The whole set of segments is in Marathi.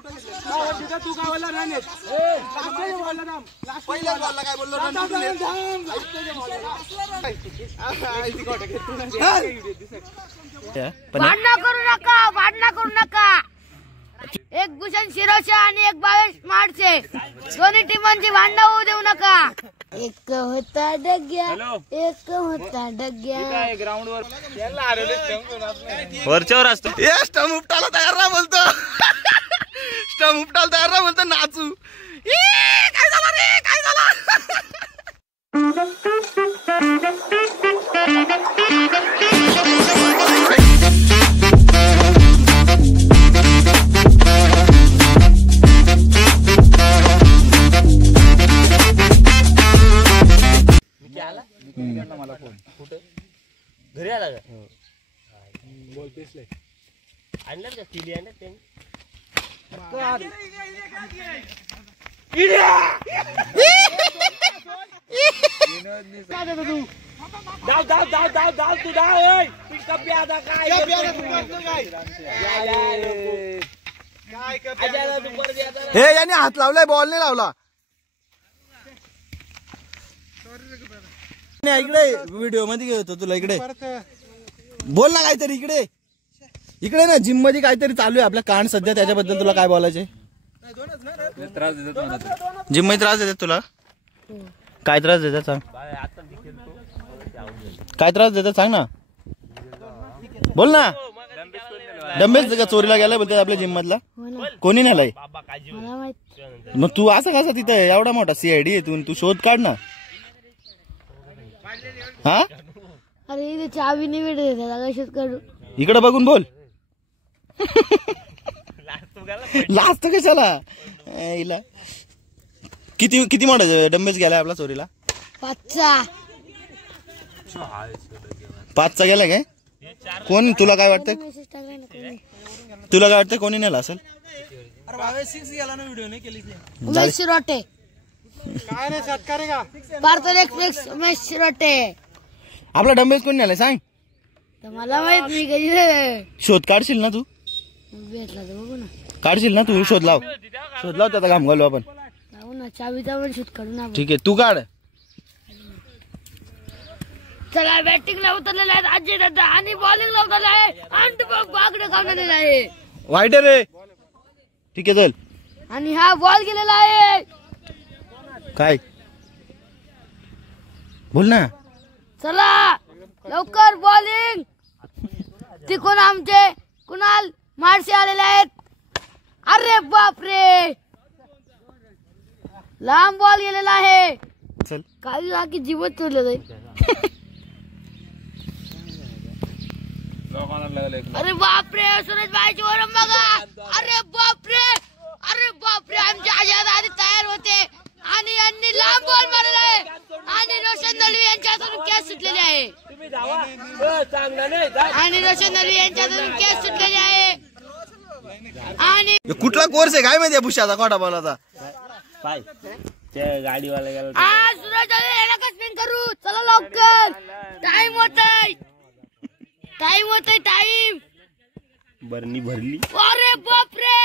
तू गावाला राहण्यात पहिल्याच बॉलला काय बोललो भांडणं करू नका एक भूषण शिरोशे आणि एक भावेश माडसे दोन्ही टीमांची भांडणं होऊ देऊ नका. एक होता डग्या ग्राउंडवर वरच्यावर असतो. स्टंप उपटायला तयार ना बोलतो. स्टंप उपटायला तयार ना बोलतो. नाचू काय झालं रे काय झालं. मला फोन कुठे घरी आला का बोल पेसले आणलं का किली आणलं ते दाव तू दाव कपी आता काय हे याने हात लावलाय बॉल नाही लावला. इकडे व्हिडिओ मध्ये घेतो तुला. इकडे बोल ना काहीतरी. इकडे इकडे ना जिम मध्ये काहीतरी चालू आहे आपल्या कान सध्या. त्याच्याबद्दल तुला काय बोलायचे. जिम मध्ये त्रास देतात तुला. काय त्रास देतात सांग. काय त्रास देतात सांग ना. बोल ना. डंबेल्स का चोरीला गेलाय बोलतात आपल्या जिम मधला. कोणी नेलाय मग तू असं कसा तिथे एवढा मोठा सीआयडी आहे तू शोध काढ ना. हा अरे इथे चावी नाही भेटत कशात काढू. इकडे बघून बोल. लास्ट कशाला. हिला किती किती मोठा डंबेल्स गेलाय आपला चोरीला. 5चा गेलाय काय. कोण तुला काय वाटतं. तुला काय वाटतं कोणी नेला असेल. उमेश शिरोटे काय नाही सत्कार का भारतात एक्सप्रेस उमेश शिरोटे. आपला डंबेल्स कोणी नेलाय सांग. तर मला माहित नाही कधी. शोध काढशील ना तू. भेटला तर बघू ना. काढशील ना तू. शोध लाव त्याचा घाम घालू आपण. जाऊ ना चावीचा पण शूट काढू ना. ठीक आहे तू काढ. चला बॅटिंगला उतरलेला आहे अजय दादा आणि बॉलिंगला उतरला आहे आणि बागडे खावलेला आहे. वाईट रे. ठीक आहे चल. आणि हा बॉल गेलेला आहे. काय बोल ना. चला लवकर बॉलिंग. तिकून आमचे कुणाल माडसे आलेले आहेत. अरे बापरे लांब बॉल गेलेला आहे. चल काही बाकी जीवच ठेवलं जाईल. अरे बापरे सुरेश भाईची वरून बघा. अरे बापरे आमचे आजाद आधी तयार होते आणि यांनी लांब बॉल मारलाय आणि रोशन दळवी यांच्या हातून कॅच सुटलेली आहे. आणि रोशन दळवी यांच्या हातून कॅच सुटलेली आहे. आणि कुठला कोर्स आहे काय माहिती भुशाचा कोटा बॉलाचा. गाडीवाला गेला सूरज दळवी याला का स्पिन करू. चला लवकर टाइम होतोय टाइम. बरणी भरली. अरे बापरे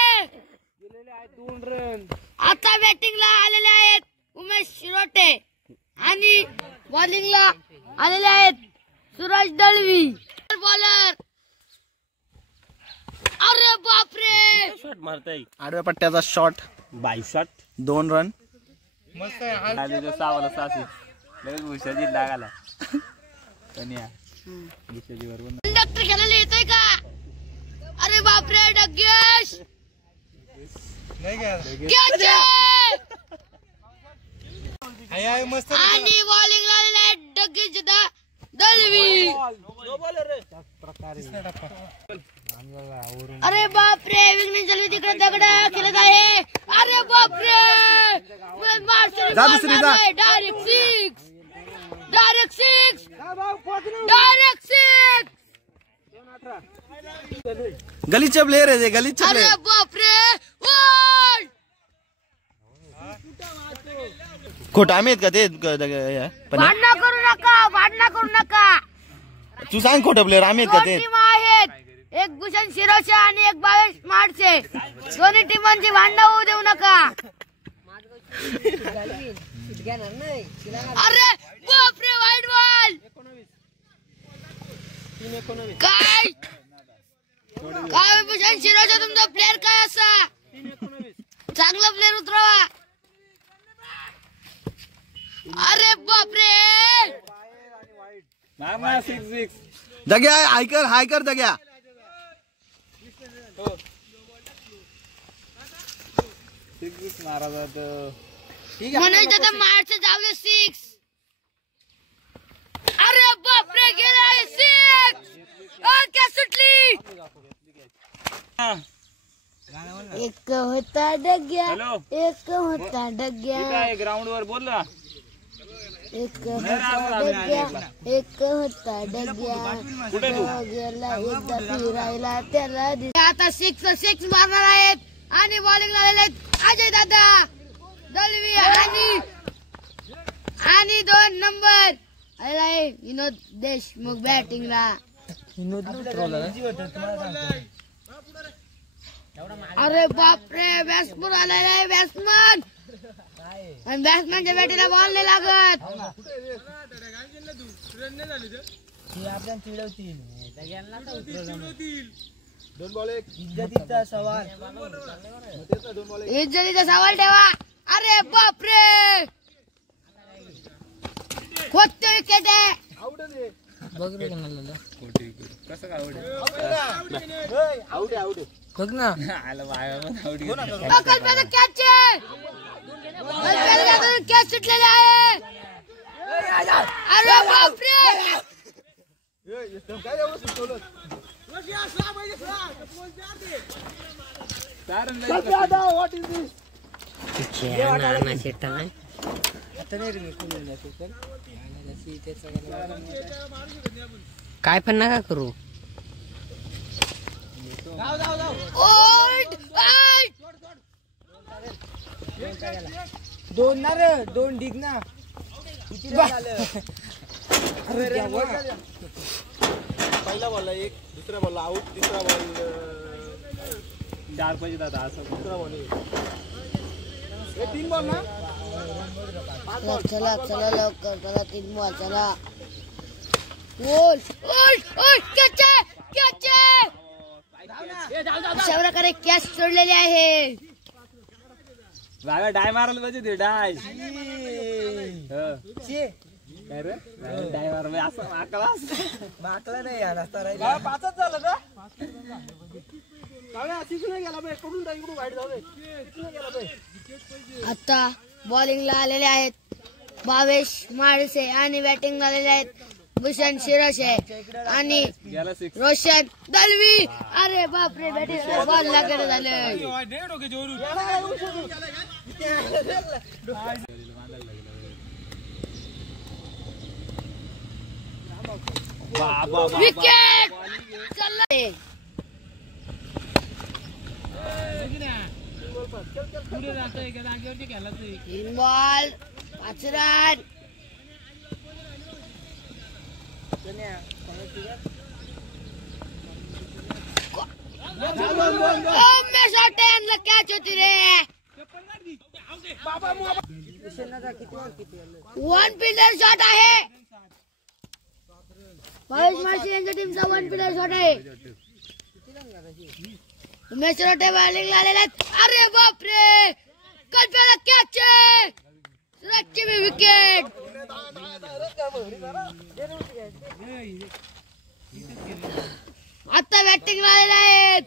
आता बॅटिंगला आलेले आहेत उमेश शिरोटे आणि बॉलिंगला आलेले आहेत सूरज दळवी. बॉलर अरे बापरे शॉट मारताय. आडव्या पट्ट्याचा शॉट 22 शॉट 2 रन. मस्त आहे. सावाला सासी लगेच भुशाची लागाला. कंडक्टर खेळायला येतोय का. अरे बापरे डग्गेश मस्त आणि बॉलिंग आलेला आहे डग्गेश दळवी. अरे बापरे विघ्नेश दळवी तिकडे दगड खेळत आहे. अरे बापरे डायरेक्ट सिक्स. गलीचे प्लेयर आहे ते. गलीचे प्लेयर. अरे बापरे खोटा आम्ही का ते. भांडणं करू नका. तू सांग खोटं प्लेयर आम्ही का ते. आहेत एक भूषण शिरोशे आणि एक भावेश माडसे. दोन्ही टीमांची भांडणं होऊ देऊ नका. अरे बापरे, वाईट बॉल. काय काय भूषण शिरोशे, तुमचा प्लेअर काय असा? चांगला प्लेअर उतरवा. अरे बापरे, दग्या हाय कर दग्या. म्हणून तर मार्च जाऊ 6. अरे बापरे, गेला 6. क्या सुटली. एक होता डग्या, एक होता डग्या, ग्राउंड वर बोल ना. एक होता डग्या, एक होता डग्या. गेला एकदा फिरायला त्याला. आता 6 मारणार आहेत आणि बॉलिंग आलेले आहेत अजय दादा दलवी आणि 2 नंबर आलेला आहे विनोद देशमुख बॅटिंगला. अरे बापरे, बॅट्समन आलेला आहे. बॅट्समन आणि बॅट्समनच्या बॅटीला बॉल नाही लागत. इज्जतीचा सवाल ठेवा. अरे बापरे, खोटते विकेट आहे. बघ ना कॅच कॅच सुटलेले आहे. अरे बापरे, काय पण नका करू. दोन ना रे, 2 डिग ना. पहिला बॉल 1, दुसरा बॉल आउट, तिसरा बॉल 4 पैसे दादा असं. दुसरा बॉल 3 बॉल ना. चला चला लवकर चला, 3 बॉल चला. गोल कॅच अशा प्रकारे कॅच सोडलेले आहे. डाय मारायला पाहिजे ते डाय. डाय मार असं माकला नाही यार. 5च झालं का. गेला कडून वाईट झालं. आता बॉलिंगला आलेले आहेत भावेश माडसे आणि बॅटिंग आलेले आहेत भूषण शिरोशे आणि रोशन दलवी. अरे बापरे, बॅटिंग बॉल लागलं झालं. विकेट चाललाय. 3 बॉल 5 रन. कॅच होती रे. 1 फिल्डर शॉट आहे. भावेश माडसे यांच्या टीमचा 1 फिल्डर शॉट आहे. उमेश रोटे बॉलिंगला आलेला आहेत. अरे बापरे, कल्प्याला कॅच आहे. सुरजची विकेट. आता बॅटिंगला आलेले आहेत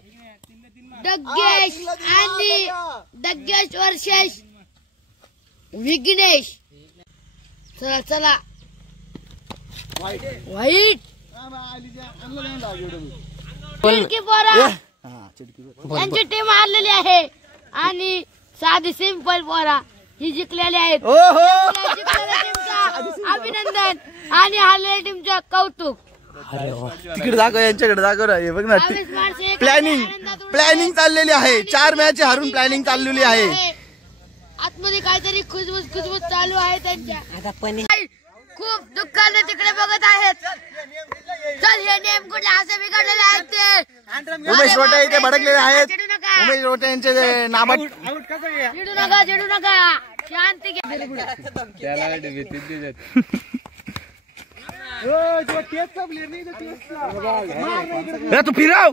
डग्गेश वर्षेश विघ्नेश. चला चला, वाईट चिडकी पोरा यांची टीम हारलेली आहे आणि साधी सिंपल पोरा ही जिंकलेली आहेत. जिंकलेल्या टीमचा अभिनंदन आणि हारलेल्या टीमचं कौतुक. तिकडे दाखव, यांच्याकडे दाखव ना. हे बघ ना, प्लॅनिंग चाललेली आहे. 4 मॅच हारून प्लॅनिंग चाललेली आहे. आतमध्ये काहीतरी खुसबुस चालू आहे त्यांच्या. खूप दुःखाने तिकडे बघत आहेत. चल हे नेम कुठले असे बिघडलेले आहेत ते. उमेश रोटे इथे भडकलेले आहेत. चिडू नका, उमेश रोटे यांचे नामात चिडू नका, चिडू नका. शांती घ्या. त्याला भीतीच देतात. तू फिराव.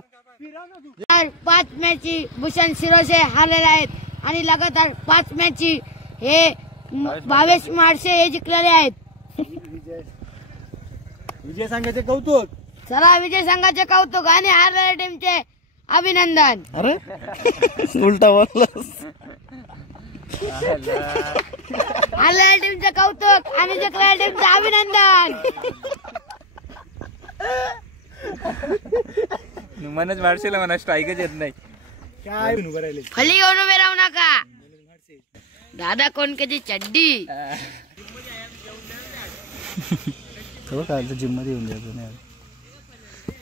5 मॅची भूषण शिरोसे हारलेले आहेत आणि लगातार 5 मॅची हे 22 मार्च हे जिंकलेले आहेत. विजय संघाचे कौतुक. चला विजय संघाचे कौतुक आणि हारलेल्या टीमचे अभिनंदन. अरे उलटा बोललास. हारलेल्या टीमचे कौतुक आणि जिंकलेल्या टीमचे अभिनंदन. मनच मारशील म्हणा स्ट्राईकच येत नाही. काय उभं राहिले. खाली घेऊन उभे राहू नका. दादा कोणकेची चड्डी. जिम मध्ये येऊन जायचं नाही.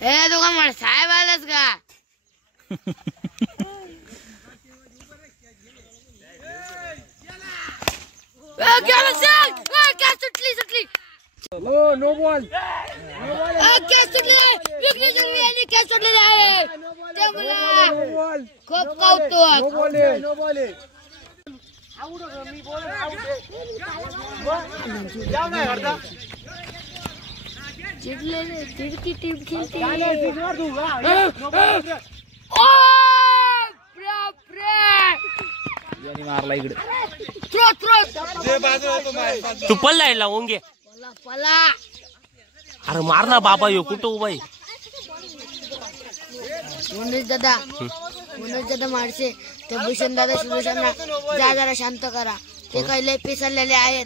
हे तुका मला साहेब आलास का. सुटली नो बॉल. कॅच सुटली आहे. विक्री सुटली आणि कॅच सुटलेली आहे. ते मला खूप कौतुक. No ball. चिडलेले चिडकी टीम खेळते. मारला इकडे. तू पल्ला आहे ओंगे. पला अरे मार ना बाबा यो कुठं उभा आहे. मनोज दादा मारसे ते भूषण दादा शिरोशांना जरा शांत करा. ते काही लय पिसरलेले आहेत.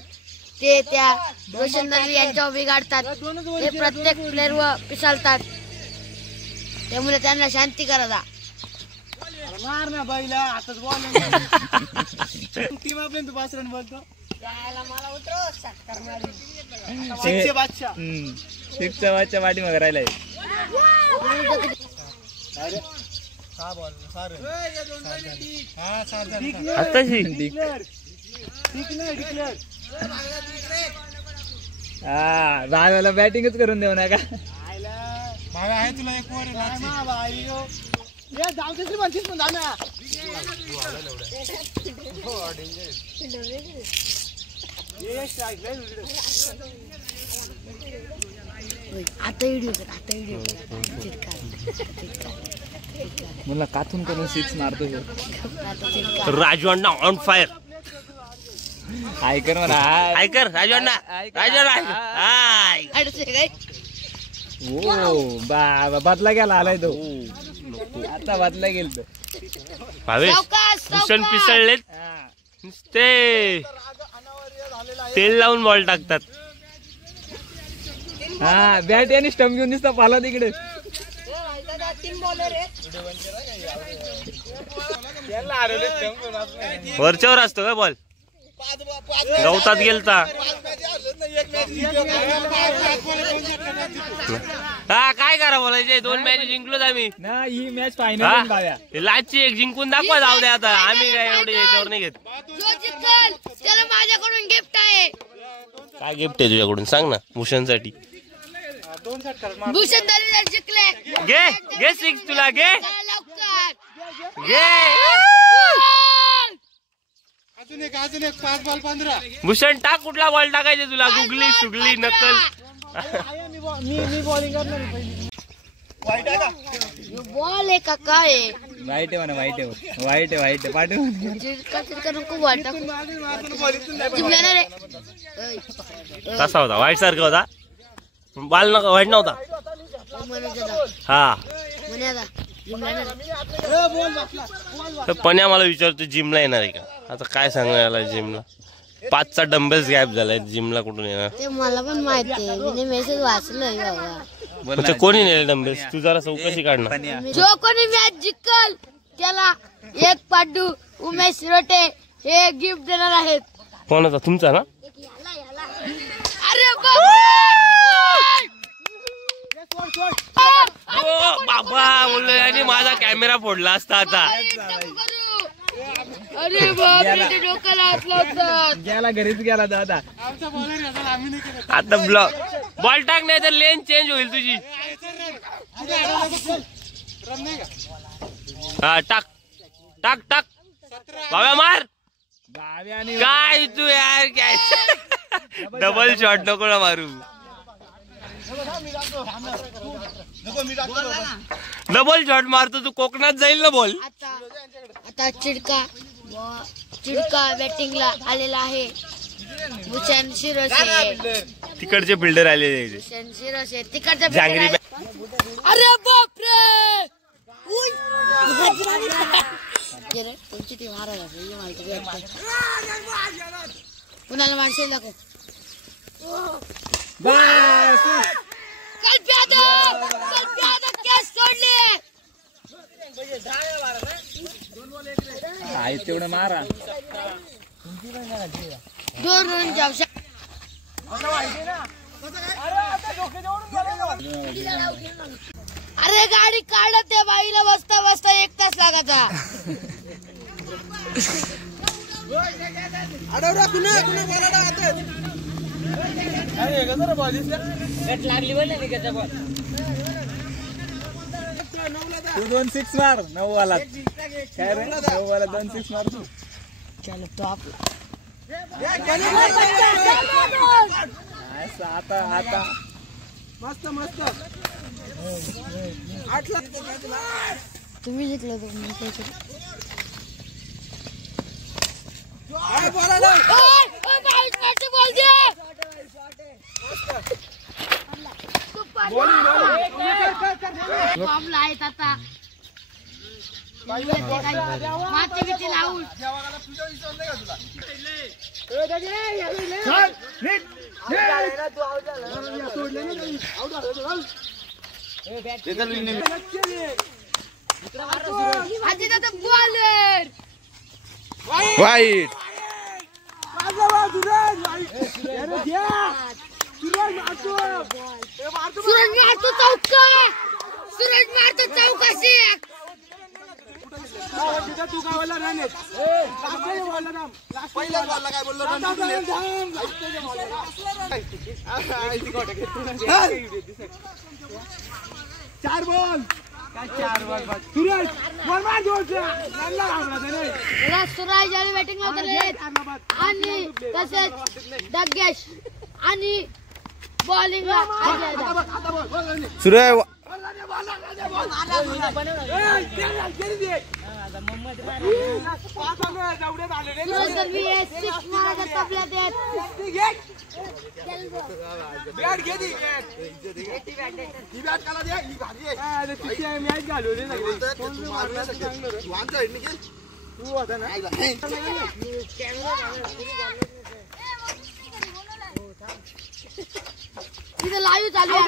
ते त्या भूषण दादा यांच्यावर बिघाडतात. ते प्रत्येक प्लेअरवर पिसालतात. त्यामुळे त्यांना शांती करा. मार ना बाईला आताच बॉल. टीम आपल्या तू 5 रन बोलतो. मला उतरव सत्कार मारी. शिक्षे बादशाह. शिक्षकाच्या पाठी मग राहिलाय. हा भागाला बॅटिंगच करून देऊ नका. आहे तुला एक वर जाऊ दुसरी म्हणतीस पण ना. आता व्हिडिओ मला काथून करून 6 मारतो. राजू अण्णा ऑन फायर. ऐकर म्हणा. ऐकर राजू अण्णा. ओ बाबा बदला गेला आलाय तो. आता बदला गेल तो. भावेश भूषण पिसळलेत. ते तेल लावून बॉल टाकतात. हा बॅट आणि स्टंप घेऊन दिसता पाला तिकडे. वरच्यावर असतो का बॉल. गवतात गेलता. हा काय करा बोलायचे. 2 मॅच जिंकलोच आम्ही ना. ही मॅच फायनल. लास्टची एक जिंकून दाखवा. जाऊ द्या आता. आम्ही काय एवढे याच्यावर नाही घेत. जो जिंकल त्याला माझ्याकडून गिफ्ट आहे. काय गिफ्ट आहे तुझ्याकडून सांग ना. भूषणसाठी. भूषण दादा जिंकले. घे 6 तुला. घे अजून एक 5 बॉल 15. भूषण टाक. कुठला बॉल टाकायचे तुला. गुगली सुगली नकल. मी बॉलिंग करणार पहिली. वाईट आहे का बॉल आहे का काय. वाईट आहे म्हणा. वाईट आहे पाठवून. चिरका नको बॉल टाकू. जिंकणार रे. कसा होता. वाईट सारखा होता. बॉल नका. वाईट नव्हता. हा पण मला विचारतो जिमला येणार आहे का. आता काय सांगा याला. जिमला 5चा डंबेल्स गायब झालाय. जिमला कुठून येणार ते मला पण माहिती आहे. मी मेसेज वाचलोय बाबा. ते कोणी नेले डंबेल्स. तू जरा चौकशी काढणार. जो कोणी मॅच जिंकल त्याला एक पाडू उमेश रोटे हे गिफ्ट देणार आहेत. कोणाचा. तुमचा ना. अरे बाबा बोललो आणि माझा कॅमेरा फोडला असता आता. अरे बापरे ते डोक्याला हात लावतात. गेला घरीच गेला दादा. आमचा बॉलर याचा आम्ही नाही करत. आता ब्लॉक बॉल टाक नाही तर लेन चेंज होईल तुझी. रन नाही का? हा टाक टाक टाक बाबा मार. गाव्याने काय तू यार काय डबल शॉट नको ना मारू. डबल शॉट मारतो तू कोकणात जाईल ना बॉल. आता चिडका बॅटिंगला आलेला आहे. भूषण शिरोसे तिकडचे फिल्डर आलेले भूषण शिरोसे तिकडच्या जांगरी अरे बापरे तुमची टीम हारायला कुणाला माणसे दाखव. कॅच सोडली. आहे तेवढं मारा. 2 रनच्या आवश्यक. अरे गाडी काढत त्या बाईला बसता बसता 1 तास लागायचा. तू 2 6 मार 9 वाला. काय रे 9 वाला 2 6 मार तू. चलो टॉप. आता आता मस्त मस्त. तुम्ही जिंकलो बोल दे. बॉम्बला आहेत आता माते किती लावून. बॉलर वाईट. सूरज मारतो चौका. सूरज मारतो चौकाशी. तू गावाला रन आहेत. पहिल्या बॉलला काय बोललो? 4 बॉल. काय 4 बॉल? सूरज बॉल मार जोरच्या. सूरज आणि बॅटिंग लावतात आणि तसेच डग्गेश आणि बॉलिंगला सूर्य तिथे लाईव्ह चालू आहे.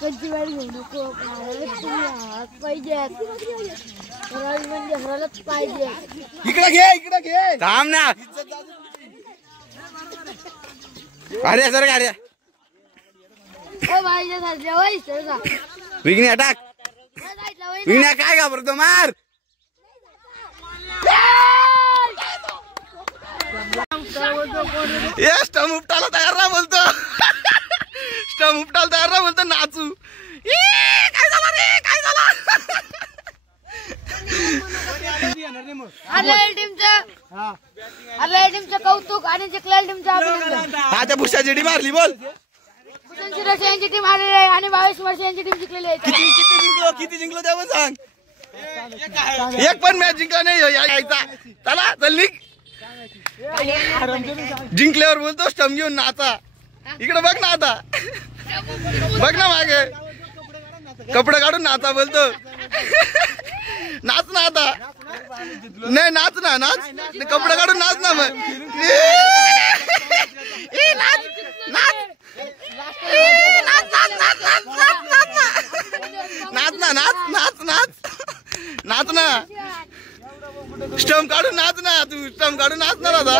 कधी वेळ घेऊ नको. हात पाहिजेत. म्हणजे हरायलाच पाहिजे. इकडे घे इकडे घे. थांब ना. अरे सर गाड्या विघ्ने अटॅक. विघ्ने काय घाबरतो मार. स्टंप उपटायला तयार ना बोलतो. स्टंप उपटायला तयार ना बोलतो. नाचू. काय झालं रे काय झालं. टीमचं कौतुक आणि जिंकलेल्या टीमचं अभिनंदन. आता भुषा जेडी मारली बोल. भूषण शिरोसे यांची टीम आलेली आहे आणि 22 वर्ष यांची टीम जिंकलेली आहे. किती जिंकलो त्या पण सांग. एक पण मॅच जिंकला नाही यायचा. चला चल निघ. जिंकल्यावर बोलतो स्टंप घेऊन नाचा. इकडे बघ ना आता. बघ ना मागे कपडे काढून नाचा बोलतो. नाच ना आता. नाही नाच ना नाच. कपडे काढून नाच ना मग. नाच ना नाच नाच नाच नाच ना. स्टंप काढून नाच ना. तू स्टंप काढून नाचणार आता.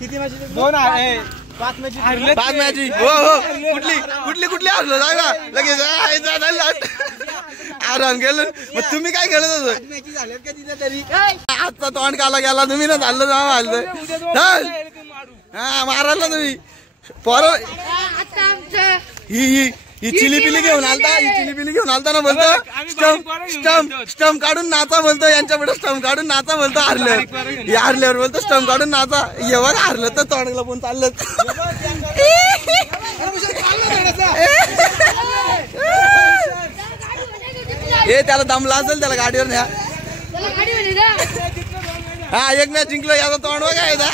किती मॅच? 2 आहे. 5 मॅच हो हो कुठली हरलो सांगा लगेच आराम केलं. मग तुम्ही काय खेळत होतो? आजचा तोंड काला गेला तुम्ही ना चाललं जावा हलतोय हा मारायला तुम्ही पोरं. ही चिली पिली घेऊन आलता ना बोलतो स्टम्प काढून नाचा बोलतो. यांच्या पुढे स्टम्प काढून नाचा बोलतो. हारल्यावर बोलतो स्टम्प काढून नाचा. एवढं हारलं तर तोंडला पण चाललं. हे त्याला दमला असेल त्याला गाडीवर न्या. हा एक मॅच जिंकलो याचा तोंड बघायचा.